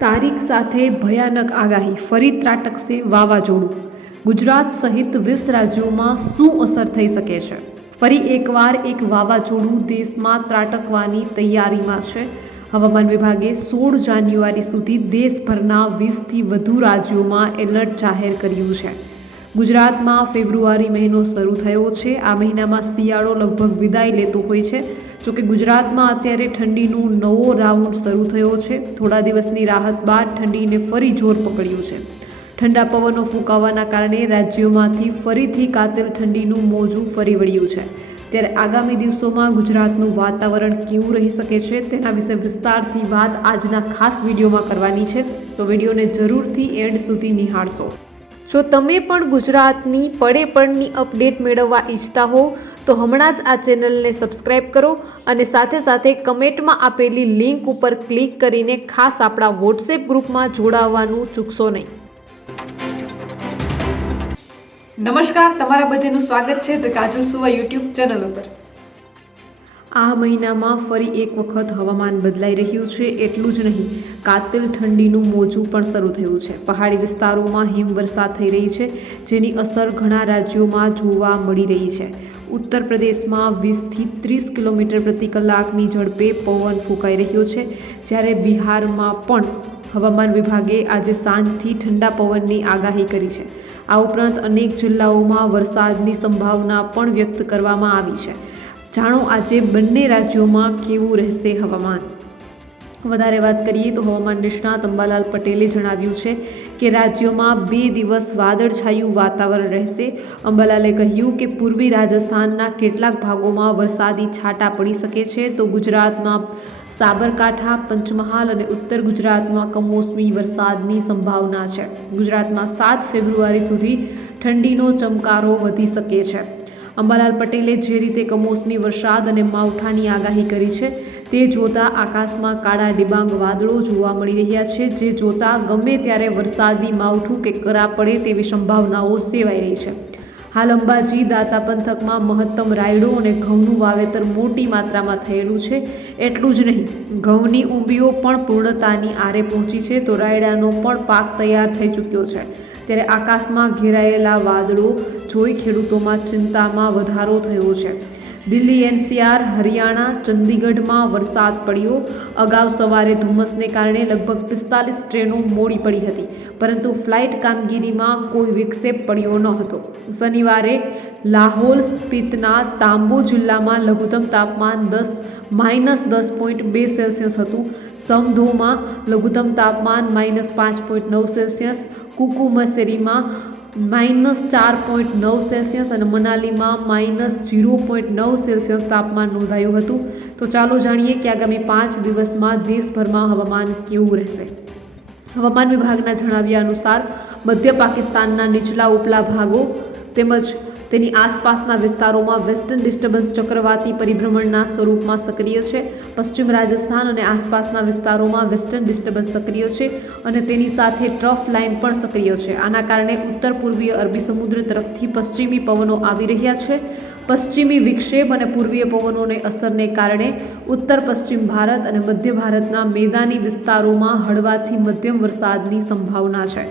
તારીખ સાથે ભયાનક આગાહી, ફરી ત્રાટકશે વાવાઝોડું. ગુજરાત સહિત વીસ રાજ્યોમાં શું અસર થઈ શકે છે? ફરી એકવાર એક વાવાઝોડું દેશમાં ત્રાટકવાની તૈયારીમાં છે. હવામાન વિભાગે સોળ જાન્યુઆરી સુધી દેશભરના વીસથી વધુ રાજ્યોમાં એલર્ટ જાહેર કર્યું છે. ગુજરાતમાં ફેબ્રુઆરી મહિનો શરૂ થયો છે. આ મહિનામાં શિયાળો લગભગ વિદાય લેતો હોય છે. જોકે ગુજરાતમાં અત્યારે ઠંડીનો નવો રાઉન્ડ શરૂ થયો છે. થોડા દિવસની રાહત બાદ ઠંડીને ફરી જોર પકડ્યું છે. ઠંડા પવનો ફૂંકાવાના કારણે રાજ્યોમાંથી ફરીથી કાતિલ ઠંડીનું મોજું ફરી વળ્યું છે. ત્યારે આગામી દિવસોમાં ગુજરાતનું વાતાવરણ કેવું રહી શકે છે તેના વિશે વિસ્તારથી વાત આજના ખાસ વિડીયોમાં કરવાની છે. તો વિડીયોને જરૂરથી એન્ડ સુધી નિહાળશો. જો તમે પણ ગુજરાતની પડે પડની અપડેટ મેળવવા ઈચ્છતા હો તો હમણાં જ આ ચેનલને સબસ્ક્રાઇબ કરો અને સાથે સાથે કમેન્ટમાં આપેલી લિંક ઉપર ક્લિક કરીને ખાસ આપણા વોટ્સએપ ગ્રુપમાં જોડાવવાનું ચૂકશો નહીં. નમસ્કાર તમારા બધાનું સ્વાગત છે ધ કાજલ સુવા યુટ્યુબ ચેનલ ઉપર. આ મહિનામાં ફરી એક વખત હવામાન બદલાઈ રહ્યું છે એટલું જ નહીં કાતિલ ઠંડીનું મોજું પણ શરૂ થયું છે. પહાડી વિસ્તારોમાં હિમવર્ષા થઈ રહી છે જેની અસર ઘણા રાજ્યોમાં જોવા મળી રહી છે. ઉત્તર પ્રદેશમાં વીસથી ત્રીસ કિલોમીટર પ્રતિ કલાકની ઝડપે પવન ફૂંકાઈ રહ્યો છે. જ્યારે બિહારમાં પણ હવામાન વિભાગે આજે સાંજથી ઠંડા પવનની આગાહી કરી છે. આ ઉપરાંત અનેક જિલ્લાઓમાં વરસાદની સંભાવના પણ વ્યક્ત કરવામાં આવી છે. જાણો આજે બંને રાજ્યોમાં કેવું રહેશે હવામાન? વધારે વાત કરીએ તો હવામાન નિષ્ણાત અંબાલાલ પટેલે જણાવ્યું છે કે રાજ્યોમાં બે દિવસ વાદળછાયું વાતાવરણ રહેશે. અંબાલાલે કહ્યું કે પૂર્વી રાજસ્થાનના કેટલાક ભાગોમાં વરસાદી છાંટા પડી શકે છે તો ગુજરાતમાં સાબરકાંઠા, પંચમહાલ અને ઉત્તર ગુજરાતમાં કમોસમી વરસાદની સંભાવના છે. ગુજરાતમાં સાત ફેબ્રુઆરી સુધી ઠંડીનો ચમકારો વધી શકે છે. અંબાલાલ પટેલે જે રીતે કમોસમી વરસાદ અને માવઠાની આગાહી કરી છે તે જોતા આકાશમાં કાળા ડિબાંગ વાદળો જોવા મળી રહ્યા છે. જે જોતા ગમે ત્યારે વરસાદી માવઠું કે કરા પડે તેવી સંભાવનાઓ સેવાઈ રહી છે. હાલ અંબાજી દાતા પંથકમાં મહત્તમ રાયડો અને ઘઉંનું વાવેતર મોટી માત્રામાં થયેલું છે. એટલું જ નહીં, ઘઉંની ઊંબીઓ પણ પૂર્ણતાની આરે પહોંચી છે તો રાયડાનો પણ પાક તૈયાર થઈ ચૂક્યો છે. ત્યારે આકાશમાં ઘેરાયેલા વાદળો જોઈ ખેડૂતોમાં ચિંતામાં વધારો થયો છે. દિલ્હી એનસીઆર, હરિયાણા, ચંદીગઢમાં વરસાદ પડ્યો. અગાઉ સવારે ધુમ્મસને કારણે લગભગ પિસ્તાલીસ ટ્રેનો મોડી પડી હતી, પરંતુ ફ્લાઇટ કામગીરીમાં કોઈ વિક્ષેપ પડ્યો ન હતો. શનિવારે લાહોલ સ્પિતના તાંબુ જિલ્લામાં લઘુત્તમ તાપમાન દસ, માઇનસ દસ પોઈન્ટ બે સેલ્સિયસ હતું. સમધોમાં લઘુત્તમ તાપમાન માઇનસ પાંચ પોઈન્ટ નવ સેલ્સિયસ. કુકુમસેરીમાં માઇનસ ચાર પોઈન્ટ નવ સેલ્સિયસ અને મનાલીમાં માઇનસ ઝીરો પોઈન્ટ નવ સેલ્સિયસ તાપમાન નોંધાયું હતું. તો ચાલો જાણીએ કે આગામી પાંચ દિવસમાં દેશભરમાં હવામાન કેવું રહેશે. હવામાન વિભાગના જણાવ્યા અનુસાર મધ્ય પાકિસ્તાનના નીચલા ઉપલા ભાગો તેમજ તેની આસપાસના વિસ્તારોમાં વેસ્ટર્ન ડિસ્ટર્બન્સ ચક્રવાતી પરિભ્રમણના સ્વરૂપમાં સક્રિય છે. પશ્ચિમ રાજસ્થાન અને આસપાસના વિસ્તારોમાં વેસ્ટર્ન ડિસ્ટર્બન્સ સક્રિય છે અને તેની સાથે ટ્રફ લાઇન પણ સક્રિય છે. આના કારણે ઉત્તર પૂર્વીય અરબી સમુદ્ર તરફથી પશ્ચિમી પવનો આવી રહ્યા છે. પશ્ચિમી વિક્ષેપ અને પૂર્વીય પવનોને અસરને કારણે ઉત્તર પશ્ચિમ ભારત અને મધ્ય ભારતના મેદાની વિસ્તારોમાં હળવાથી મધ્યમ વરસાદની સંભાવના છે.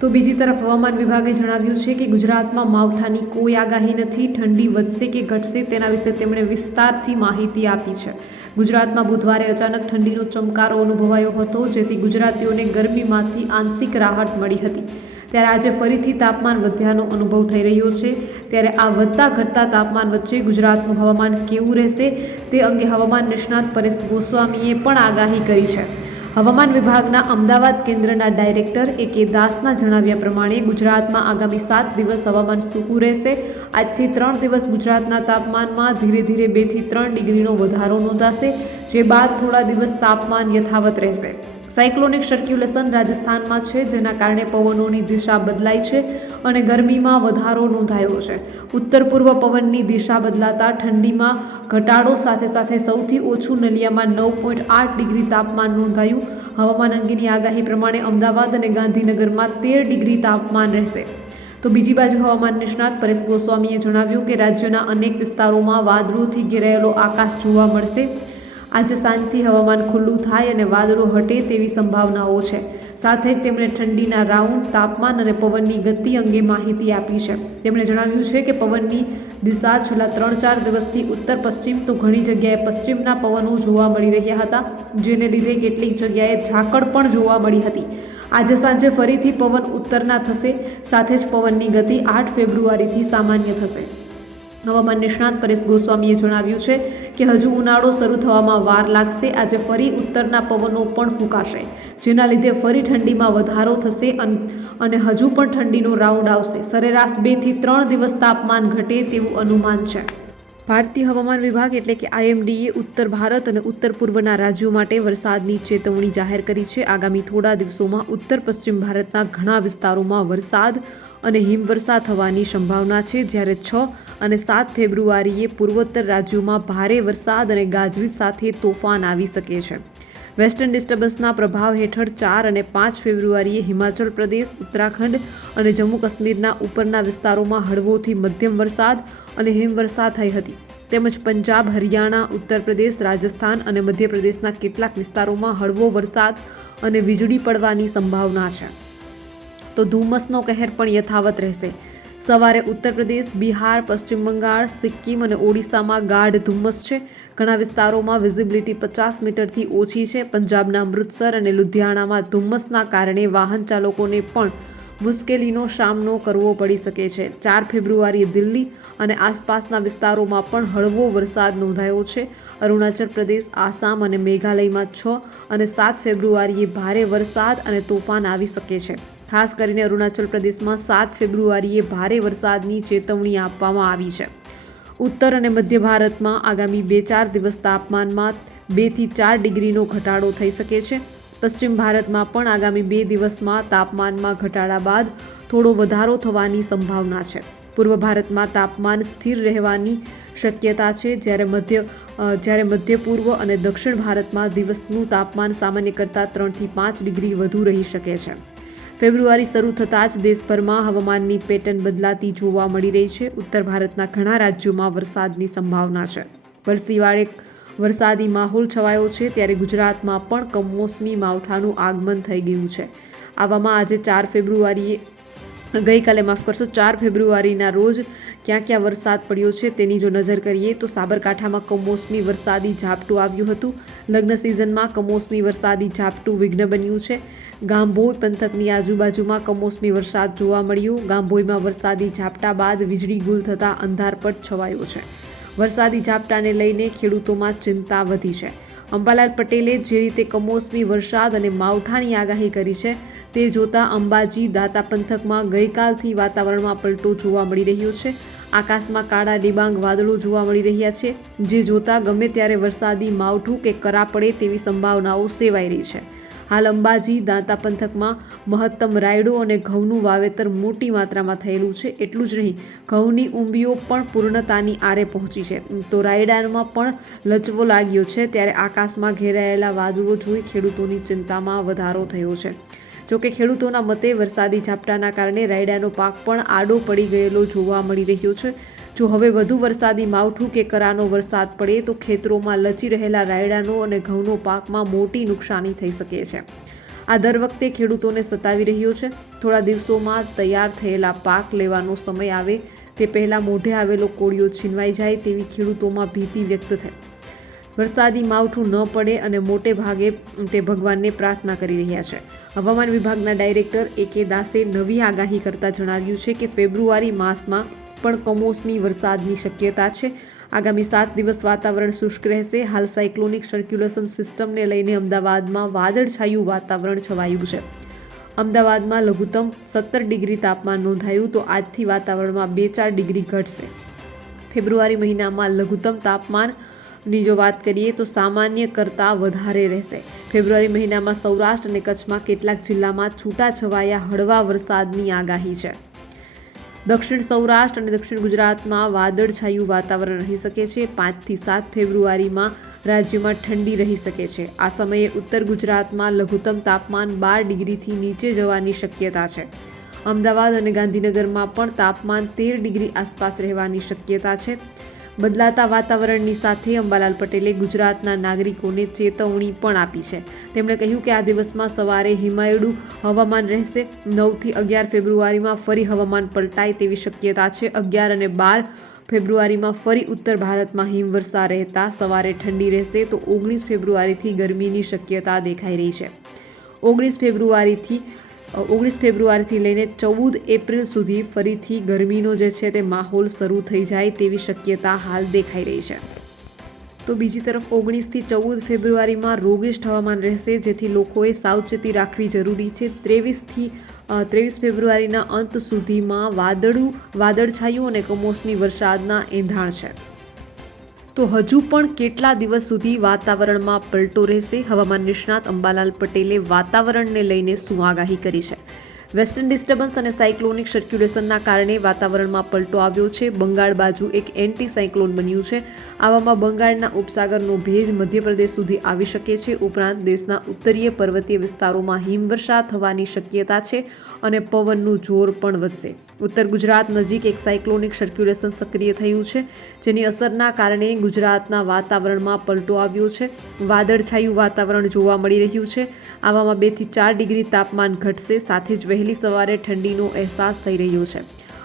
તો બીજી તરફ હવામાન વિભાગે જણાવ્યું છે કે ગુજરાતમાં માવઠાની કોઈ આગાહી નથી, ઠંડી વધશે કે ઘટશે તેના વિશે તેમણે વિસ્તારથી માહિતી આપી છે. ગુજરાતમાં બુધવારે અચાનક ઠંડીનો ચમકારો અનુભવાયો હતો, જેથી ગુજરાતીઓને ગરમીમાંથી આંશિક રાહત મળી હતી. ત્યારે આજે ફરીથી તાપમાન વધ્યાનો અનુભવ થઈ રહ્યો છે. ત્યારે આ વધતા ઘટતા તાપમાન વચ્ચે ગુજરાતનું હવામાન કેવું રહેશે તે અંગે હવામાન નિષ્ણાત પરેશ ગોસ્વામીએ પણ આગાહી કરી છે. હવામાન વિભાગના અમદાવાદ કેન્દ્રના ડાયરેક્ટર એ કે દાસના જણાવ્યા પ્રમાણે ગુજરાતમાં આગામી સાત દિવસ હવામાન સૂકું રહેશે. આજથી ત્રણ દિવસ ગુજરાતના તાપમાનમાં ધીરે ધીરે બેથી ત્રણ ડિગ્રીનો વધારો નોંધાશે, જે બાદ થોડા દિવસ તાપમાન યથાવત રહેશે. સાયક્લોનિક સર્ક્યુલેશન રાજસ્થાનમાં છે, જેના કારણે પવનોની દિશા બદલાઈ છે અને ગરમીમાં વધારો નોંધાયો છે. ઉત્તર પૂર્વ પવનની દિશા બદલાતા ઠંડીમાં ઘટાડો સાથે સાથે સૌથી ઓછું નલિયામાં નવ પોઈન્ટ આઠ ડિગ્રી તાપમાન નોંધાયું. હવામાન અંગેની આગાહી પ્રમાણે અમદાવાદ અને ગાંધીનગરમાં તેર ડિગ્રી તાપમાન રહેશે. તો બીજી બાજુ હવામાન નિષ્ણાત પરેશ ગોસ્વામીએ જણાવ્યું કે રાજ્યના અનેક વિસ્તારોમાં વાદળોથી ઘેરાયેલો આકાશ જોવા મળશે. આજે સાંજથી હવામાન ખુલ્લું થાય અને વાદળો હટે તેવી સંભાવનાઓ છે. સાથે જ તેમણે ઠંડીના રાઉન્ડ, તાપમાન અને પવનની ગતિ અંગે માહિતી આપી છે. તેમણે જણાવ્યું છે કે પવનની દિશા છેલ્લા ત્રણ ચાર દિવસથી ઉત્તર પશ્ચિમ તો ઘણી જગ્યાએ પશ્ચિમના પવનો જોવા મળી રહ્યા હતા, જેને લીધે કેટલીક જગ્યાએ ઝાકળ પણ જોવા મળી હતી. આજે સાંજે ફરીથી પવન ઉત્તરના થશે, સાથે જ પવનની ગતિ આઠ ફેબ્રુઆરીથી સામાન્ય થશે. હવામાન નિષ્ણાત પરેશ ગોસ્વામીએ જણાવ્યું છે કે હજુ ઉનાળો શરૂ થવામાં વાર લાગશે. આજે ફરી ઉત્તરના પવનો પણ ફૂંકાશે, જેના લીધે ફરી ઠંડીમાં વધારો થશે અન- હજુ પણ ઠંડીનો રાઉન્ડ આવશે. સરેરાશ બેથી ત્રણ દિવસ તાપમાન ઘટે તેવું અનુમાન છે. ભારતીય હવામાન વિભાગ એટલે કે આઈએમડીએ ઉત્તર ભારત અને ઉત્તર પૂર્વના રાજ્યો માટે વરસાદની ચેતવણી જાહેર કરી છે. આગામી થોડા દિવસોમાં ઉત્તર પશ્ચિમ ભારતના ઘણા વિસ્તારોમાં વરસાદ અને હિમવર્ષા થવાની સંભાવના છે. જ્યારે છ અને સાત ફેબ્રુઆરીએ પૂર્વોત્તર રાજ્યોમાં ભારે વરસાદ અને ગાજવીજ સાથે તોફાન આવી શકે છે. વેસ્ટર્ન ડિસ્ટર્બન્સના પ્રભાવ હેઠળ ચાર અને પાંચ ફેબ્રુઆરીએ હિમાચલ પ્રદેશ, ઉત્તરાખંડ અને જમ્મુ કાશ્મીરના ઉપરના વિસ્તારોમાં હળવોથી મધ્યમ વરસાદ અને હિમવર્ષા થઈ હતી. તેમજ પંજાબ, હરિયાણા, ઉત્તર પ્રદેશ, રાજસ્થાન અને મધ્યપ્રદેશના કેટલાક વિસ્તારોમાં હળવો વરસાદ અને વીજળી પડવાની સંભાવના છે. તો ધુમ્મસનો કહેર પણ યથાવત રહેશે. સવારે ઉત્તર પ્રદેશ, બિહાર, પશ્ચિમ બંગાળ, સિક્કિમ અને ઓડિશામાં ગાઢ ધુમ્મસ છે. ઘણા વિસ્તારોમાં વિઝિબિલિટી પચાસ મીટરથી ઓછી છે. પંજાબના અમૃતસર અને લુધિયાણામાં ધુમ્મસના કારણે વાહન ચાલકોને પણ મુશ્કેલીનો સામનો કરવો પડી શકે છે. ચાર ફેબ્રુઆરીએ દિલ્હી અને આસપાસના વિસ્તારોમાં પણ હળવો વરસાદ નોંધાયો છે. અરુણાચલ પ્રદેશ, આસામ અને મેઘાલયમાં છ અને સાત ફેબ્રુઆરીએ ભારે વરસાદ અને તોફાન આવી શકે છે. ખાસ કરીને અરુણાચલ પ્રદેશમાં સાત ફેબ્રુઆરીએ ભારે વરસાદની ચેતવણી આપવામાં આવી છે. ઉત્તર અને મધ્ય ભારતમાં આગામી બે ચાર દિવસ તાપમાનમાં બેથી ચાર ડિગ્રીનો ઘટાડો થઈ શકે છે. પશ્ચિમ ભારતમાં પણ આગામી બે દિવસમાં તાપમાનમાં ઘટાડા બાદ થોડો વધારો થવાની સંભાવના છે. પૂર્વ ભારતમાં તાપમાન સ્થિર રહેવાની શક્યતા છે. જ્યારે મધ્ય જ્યારે મધ્ય પૂર્વ અને દક્ષિણ ભારતમાં દિવસનું તાપમાન સામાન્ય કરતાં ત્રણથી પાંચ ડિગ્રી વધુ રહી શકે છે. ફેબ્રુઆરી શરૂ થતાં જ દેશભરમાં હવામાનની પેટર્ન બદલાતી જોવા મળી રહી છે. ઉત્તર ભારતના ઘણા રાજ્યોમાં વરસાદની સંભાવના છે. વરસીવાળે વરસાદી માહોલ છવાયો છે ત્યારે ગુજરાતમાં પણ કમોસમી માવઠાનું આગમન થઈ ગયું છે. આવામાં આજે ચાર ફેબ્રુઆરીએ ગઈકાલે માફ કરશો, ચાર ફેબ્રુઆરીના રોજ ક્યાં ક્યાં વરસાદ પડ્યો છે તેની જો નજર કરીએ તો સાબરકાંઠામાં કમોસમી વરસાદી ઝાપટું આવ્યું હતું. લગ્ન સિઝનમાં કમોસમી વરસાદી ઝાપટું વિઘ્ન બન્યું છે. ગાંભોઈ પંથકની આજુબાજુમાં કમોસમી વરસાદ જોવા મળ્યો. ગાંભોઈમાં વરસાદી ઝાપટા બાદ વીજળી ગુલ થતાં અંધારપટ છવાયો છે. વરસાદી ઝાપટાને લઈને ખેડૂતોમાં ચિંતા વધી છે. અંબાલાલ પટેલે જે રીતે કમોસમી વરસાદ અને માવઠાની આગાહી કરી છે તે જોતા અંબાજી દાતા પંથકમાં ગઈકાલથી વાતાવરણમાં પલટો જોવા મળી રહ્યો છે. આકાશમાં કાળા ડિબાંગ વાદળો જોવા મળી રહ્યા છે. જે જોતા ગમે ત્યારે વરસાદી માવઠું કે કરા પડે તેવી સંભાવનાઓ સેવાઈ રહી છે. હાલ અંબાજી દાંતા પંથકમાં મહત્તમ રાયડો અને ઘઉંનું વાવેતર મોટી માત્રામાં થયેલું છે. એટલું જ નહીં, ઘઉંની ઊંબીઓ પણ પૂર્ણતાની આરે પહોંચી છે. તો રાયડામાં પણ લચવો લાગ્યો છે. ત્યારે આકાશમાં ઘેરાયેલા વાદળો જોઈ ખેડૂતોની ચિંતામાં વધારો થયો છે. જોકે ખેડૂતોના મતે વરસાદી ઝાપટાના કારણે રાયડાનો પાક પણ આડો પડી ગયેલો જોવા મળી રહ્યો છે. જો હવે વધુ વરસાદી માવઠું કે કરાનો વરસાદ પડે તો ખેતરોમાં લચી રહેલા રાયડાનો અને ઘઉંનો પાકમાં મોટી નુકસાની થઈ શકે છે. આ દર વખતે ખેડૂતોને સતાવી રહ્યો છે. થોડા દિવસોમાં તૈયાર થયેલા પાક લેવાનો સમય આવે, તે પહેલાં મોઢે આવેલો કોળિયો છીનવાઈ જાય તેવી ખેડૂતોમાં ભીતિ વ્યક્ત થઈ. વરસાદી માવઠું ન પડે અને મોટે ભાગે તે ભગવાનને પ્રાર્થના કરી રહ્યા છે. હવામાન વિભાગના ડાયરેક્ટર એ કે દાસે નવી આગાહી કરતા જણાવ્યું છે કે ફેબ્રુઆરી માસમાં પણ કમોસમી વરસાદની શક્યતા છે. આગામી સાત દિવસ વાતાવરણ શુષ્ક રહેશે. હાલ સાયક્લોનિક સર્ક્યુલેશન સિસ્ટમને લઈને અમદાવાદમાં વાદળછાયું વાતાવરણ છવાયું છે. અમદાવાદમાં લઘુત્તમ સત્તર ડિગ્રી તાપમાન નોંધાયું તો આજથી વાતાવરણમાં બે ચાર ડિગ્રી ઘટશે. ફેબ્રુઆરી મહિનામાં લઘુત્તમ તાપમાન ની જો વાત કરીએ તો સામાન્ય કરતાં વધારે રહેશે. ફેબ્રુઆરી મહિનામાં સૌરાષ્ટ્ર અને કચ્છમાં કેટલાક જિલ્લામાં છૂટાછવાયા હળવા વરસાદની આગાહી છે. દક્ષિણ સૌરાષ્ટ્ર અને દક્ષિણ ગુજરાતમાં વાદળછાયું વાતાવરણ રહી શકે છે. પાંચથી સાત ફેબ્રુઆરીમાં રાજ્યમાં ઠંડી રહી શકે છે. આ સમયે ઉત્તર ગુજરાતમાં લઘુત્તમ તાપમાન બાર ડિગ્રીથી નીચે જવાની શક્યતા છે. અમદાવાદ અને ગાંધીનગરમાં પણ તાપમાન તેર ડિગ્રી આસપાસ રહેવાની શક્યતા છે. બદલાતા વાતાવરણની સાથે અંબાલાલ પટેલે ગુજરાતના નાગરિકોને ચેતવણી પણ આપી છે. તેમણે કહ્યું કે આ દિવસમાં સવારે હિમાયડું હવામાન રહેશે. નવથી અગિયાર ફેબ્રુઆરીમાં ફરી હવામાન પલટાય તેવી શક્યતા છે. અગિયાર અને બાર ફેબ્રુઆરીમાં ફરી ઉત્તર ભારતમાં હિમવર્ષા રહેતા. સવારે ઠંડી રહેશે તો ઓગણીસ ફેબ્રુઆરીથી ગરમીની શક્યતા દેખાઈ રહી છે. ઓગણીસ ફેબ્રુઆરીથી ઓગણીસ ફેબ્રુઆરીથી લઈને ચૌદ એપ્રિલ સુધી ફરીથી ગરમીનો જે છે તે માહોલ શરૂ થઈ જાય તેવી શક્યતા હાલ દેખાઈ રહી છે. તો બીજી તરફ ઓગણીસથી ચૌદ ફેબ્રુઆરીમાં રોગિષ્ઠ હવામાન રહેશે, જેથી લોકોએ સાવચેતી રાખવી જરૂરી છે. ત્રેવીસથી ત્રેવીસ ફેબ્રુઆરીના અંત સુધીમાં વાદળું, વાદળછાયું અને કમોસમી વરસાદના એંધાણ છે. તો હજુ પણ કેટલા દિવસ સુધી વાતાવરણમાં પલટો રહેશે? હવામાન નિષ્ણાત અંબાલાલ પટેલે વાતાવરણને લઈને શું આગાહી કરી છે? વેસ્ટર્ન ડિસ્ટર્બન્સ અને સાયક્લોનિક સર્ક્યુલેશનના કારણે વાતાવરણમાં પલટો આવ્યો છે. બંગાળ બાજુ એક એન્ટી સાયક્લોન બન્યું છે. આવામાં બંગાળના ઉપસાગરનો ભેજ મધ્યપ્રદેશ સુધી આવી શકે છે. ઉપરાંત દેશના ઉત્તરીય પર્વતીય વિસ્તારોમાં હિમવર્ષા થવાની શક્યતા છે અને પવનનું જોર પણ વધશે. ઉત્તર ગુજરાત નજીક એક સાયક્લોનિક સર્ક્યુલેશન સક્રિય થયું છે, જેની અસરના કારણે ગુજરાતના વાતાવરણમાં પલટો આવ્યો છે. વાદળછાયું વાતાવરણ જોવા મળી રહ્યું છે. આવામાં બેથી ચાર ડિગ્રી તાપમાન ઘટશે, સાથે જ વહેલી સવારે ઠંડીનો અહેસાસ થઈ રહ્યો છે.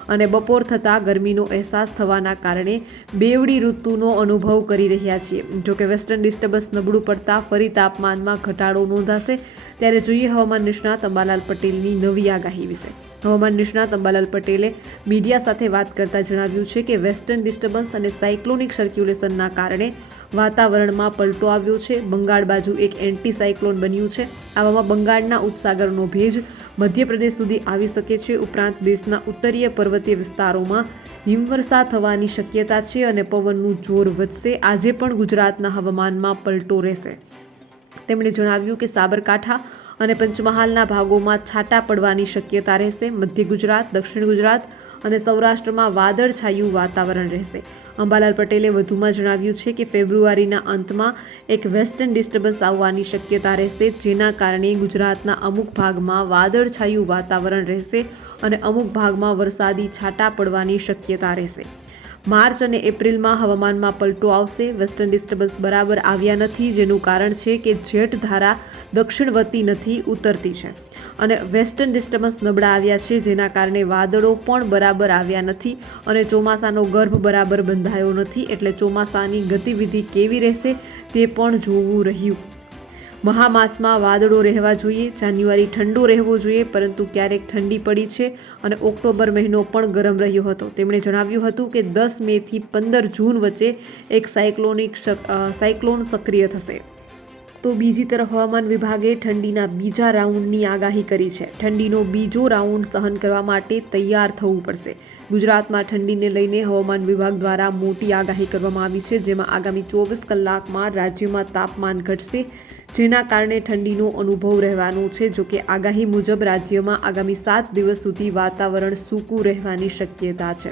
અને બપોર થતાં ગરમીનો અહેસાસ થવાના કારણે બેવડી ઋતુનો અનુભવ કરી રહ્યા છીએ. જો કે વેસ્ટર્ન ડિસ્ટર્બન્સ નબળું પડતા ફરી તાપમાનમાં ઘટાડો નોંધાશે, ત્યારે જોઈએ હવામાન નિષ્ણાત અંબાલાલ પટેલની નવી આગાહી વિશે. હવામાન નિષ્ણાત અંબાલાલ પટેલે મીડિયા સાથે વાત કરતા જણાવ્યું છે કે વેસ્ટર્ન ડિસ્ટર્બન્સ અને સાયક્લોનિક સર્ક્યુલેશનના કારણે વાતાવરણમાં પલટો આવ્યો છે. બંગાળ બાજુ એક એન્ટી સાયક્લોન બન્યું છે. આવામાં બંગાળના ઉપસાગરનો ભેજ મધ્યપ્રદેશ સુધી આવી શકે છે. ઉપરાંત દેશના ઉત્તરીય પર્વતીય વિસ્તારોમાં હિમવર્ષા થવાની શક્યતા છે અને પવનનું જોર વધશે. આજે પણ ગુજરાતના હવામાનમાં પલટો રહેશે. તેમણે જણાવ્યું કે સાબરકાંઠા અને પંચમહાલના ભાગોમાં છાંટા પડવાની શક્યતા રહેશે. મધ્ય ગુજરાત, દક્ષિણ ગુજરાત અને સૌરાષ્ટ્રમાં વાદળછાયું વાતાવરણ રહેશે. અંબાલાલ પટેલે વધુમાં જણાવ્યું છે કે ફેબ્રુઆરીના અંતમાં એક વેસ્ટર્ન ડિસ્ટર્બન્સ આવવાની શક્યતા રહેશે, જેના કારણે ગુજરાતના અમુક ભાગમાં વાદળછાયું વાતાવરણ રહેશે અને અમુક ભાગમાં વરસાદી છાંટા પડવાની શક્યતા રહેશે. માર્ચ અને એપ્રિલમાં હવામાનમાં પલટો આવશે. વેસ્ટર્ન ડિસ્ટર્બન્સ બરાબર આવ્યા નથી, જેનું કારણ છે કે જેઠ ધારા દક્ષિણવતી નથી, ઉતરતી છે. અને વેસ્ટર્ન ડિસ્ટર્બન્સ નબળા આવ્યા છે, જેના કારણે વાદળો પણ બરાબર આવ્યા નથી અને ચોમાસાનો ગર્ભ બરાબર બંધાયો નથી, એટલે ચોમાસાની ગતિવિધિ કેવી રહેશે તે પણ જોવું રહ્યું. મહામાસમાં વાદળો રહેવા જોઈએ, જાન્યુઆરી ઠંડુ રહેવું જોઈએ, પરંતુ ક્યારેક ઠંડી પડી છે અને ઓક્ટોબર મહિનો પણ ગરમ રહ્યો હતો. તેમણે જણાવ્યું હતું કે દસ મેથી પંદર જૂન વચ્ચે એક સાયક્લોનિક સાયક્લોન સક્રિય થશે. તો બીજી તરફ હવામાન વિભાગે ઠંડીના બીજા રાઉન્ડની આગાહી કરી છે. ઠંડીનો બીજો રાઉન્ડ સહન કરવા માટે તૈયાર થવું પડશે. ગુજરાતમાં ઠંડીને લઈને હવામાન વિભાગ દ્વારા મોટી આગાહી કરવામાં આવી છે, જેમાં આગામી ચોવીસ કલાકમાં રાજ્યમાં તાપમાન ઘટશે જેના કારણે ઠંડીનો અનુભવ રહેવાનો છે જોકે આગાહી મુજબ રાજ્યમાં આગામી સાત દિવસ સુધી વાતાવરણ સૂકું રહેવાની શક્યતા છે.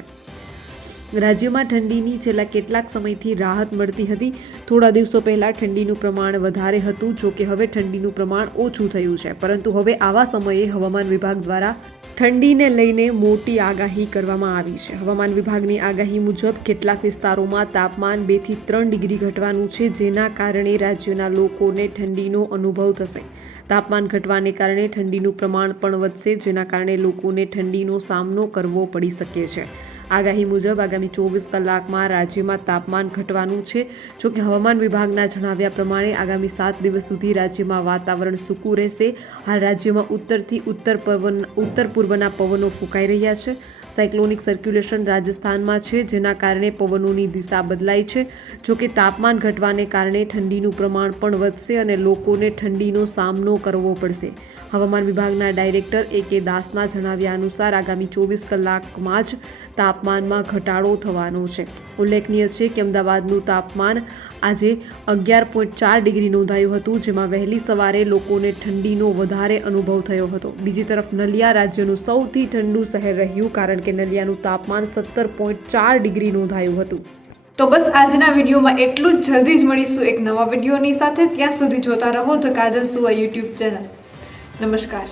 રાજ્યમાં ઠંડીની છેલ્લા કેટલાક સમયથી રાહત મળતી હતી. થોડા દિવસો પહેલાં ઠંડીનું પ્રમાણ વધારે હતું, જો કે હવે ઠંડીનું પ્રમાણ ઓછું થયું છે. પરંતુ હવે આવા સમયે હવામાન વિભાગ દ્વારા ઠંડીને લઈને મોટી આગાહી કરવામાં આવી છે. હવામાન વિભાગની આગાહી મુજબ કેટલાક વિસ્તારોમાં તાપમાન બેથી ત્રણ ડિગ્રી ઘટવાનું છે, જેના કારણે રાજ્યના લોકોને ઠંડીનો અનુભવ થશે. તાપમાન ઘટવાને કારણે ઠંડીનું પ્રમાણ પણ વધશે, જેના કારણે લોકોને ઠંડીનો સામનો કરવો પડી શકે છે. આગાહી મુજબ આગામી ચોવીસ કલાકમાં રાજ્યમાં તાપમાન ઘટવાનું છે. જોકે હવામાન વિભાગના જણાવ્યા પ્રમાણે આગામી સાત દિવસ સુધી રાજ્યમાં વાતાવરણ સૂકું રહેશે. હાલ રાજ્યમાં ઉત્તરથી ઉત્તર પવન, ઉત્તર પૂર્વના પવનો ફૂંકાઈ રહ્યા છે. સાયક્લોનિક સર્ક્યુલેશન રાજસ્થાનમાં છે, જેના કારણે પવનોની દિશા બદલાઈ છે. જોકે તાપમાન ઘટવાને કારણે ઠંડીનું પ્રમાણ પણ વધશે અને લોકોને ઠંડીનો સામનો કરવો પડશે. હવામાન વિભાગના ડાયરેક્ટર એ કે દાસના જણાવ્યા અનુસાર આગામી ચોવીસ કલાકમાં જ તાપમાનમાં ઘટાડો થવાનો છે. ઉલ્લેખનીય છે કે અમદાવાદનું તાપમાન આજે અગિયાર પોઈન્ટ ચાર ડિગ્રી નોંધાયું હતું, જેમાં વહેલી સવારે લોકોને ઠંડીનો વધારે અનુભવ થયો હતો. બીજી તરફ નલિયા રાજ્યનું સૌથી ઠંડુ શહેર રહ્યું, કારણ કે નલિયાનું તાપમાન સત્તર પોઈન્ટ ચાર ડિગ્રી નોંધાયું હતું. તો બસ આજના વિડીયોમાં એટલું જ. જલ્દી જ મળીશું એક નવા વિડીયોની સાથે. ત્યાં સુધી જોતા રહો ધ કાજલ સુવા યુટ્યુબ ચેનલ. નમસ્કાર